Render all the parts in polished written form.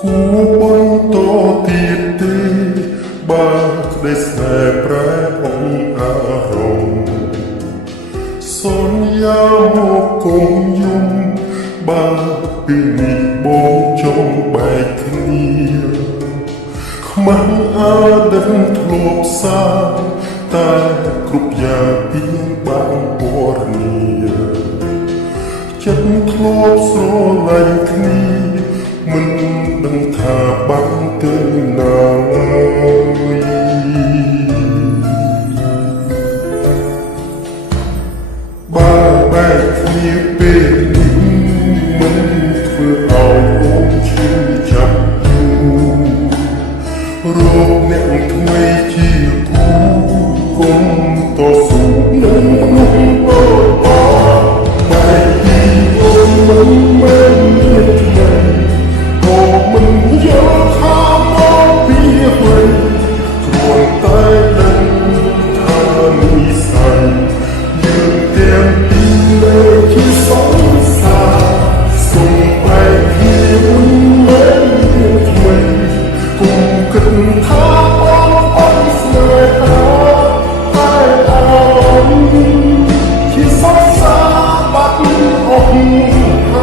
គួបន្តទៀតទេបើក្តីស្នេហ៍ប្រែអង្គអារម្មណ៍សន្យាមកគុំយំបើពីនេះបងចង់បែកគ្នាខ្មាស់អាដិនធ្លាប់សាតែគ្រប់យ៉ាងពីបានពណ៌នាចិត្តធ្លាប់ស្រឡាញ់គ្នាមិនដឹងថាបាត់ទៅណាបើបែកគ្នាពេលនេះមិនធ្វើឲ្យបងឈឺចាប់យូររកអ្នកថ្មីជាគូគុំតស៊ូនឹងបែកពីអូនមិនមែនមានថ្មីក៏មិនយល់ថាមកពីអ្វីគ្រាន់តែដឹងថានិស្ស័យយើងទាំងពីរនៅជាសង្សារសូមបែកគ្នាមិនមែនមានថ្មីគុំគិតថាបងអត់ស្នេហាតែអរជាសង្សារបាត់អស់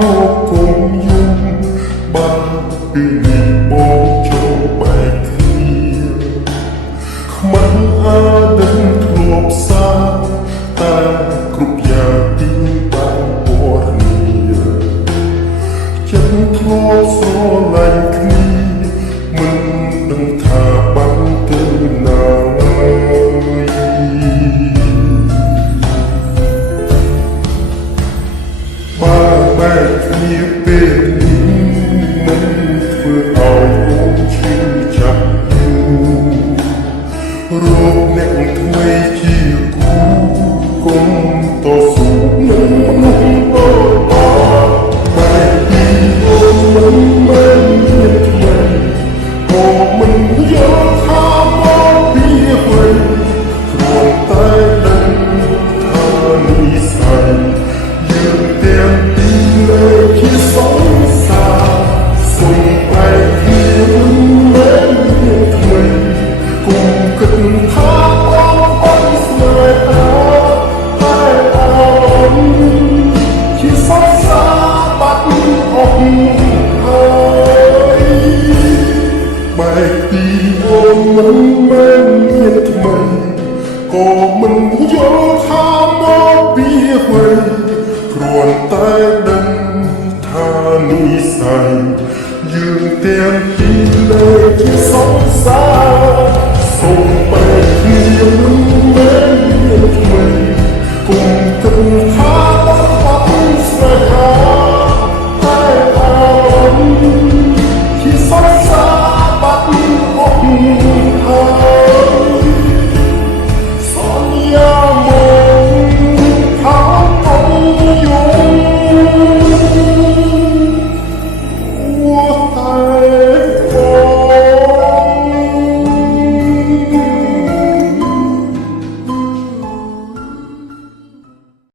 មកគុំយំបើពីនេះបងចូលបែកគ្នាខ្មាស់អាដិនធ្លាប់សាតែគ្រប់យ៉ាងទីបានពណ៌នាចិត្តធ្លាប់ស្រឡាញ់គ្នាមិនដឹងថាបានទៅណាបែកគ្នាពេលនេះមិនធ្វើឲ្យបងឈឺចាប់យូររកអ្នកថ្មីជាគូគុំតស៊ូនឹងបែកពីអូនមិនមែនមានថ្មីក៏មិនយល់ថាមកពីអ្វីគ្រាន់តែដឹងថានិស្ស័យយើងទាំងនៅជាសង្សារសូមបែកគ្នាមិនមែនមានថ្មីគុំគិតថាបងអត់ស្នេហាតែអរជាសង្សារបាត់អស់ហើយបែកពីអូនមិនមែនមានថ្មីក៏មិនយល់ថាមកពីអ្វីគ្រាន់តែដឹងថានិស្ស័យយើងទាំងពីរនៅជាសង្សារ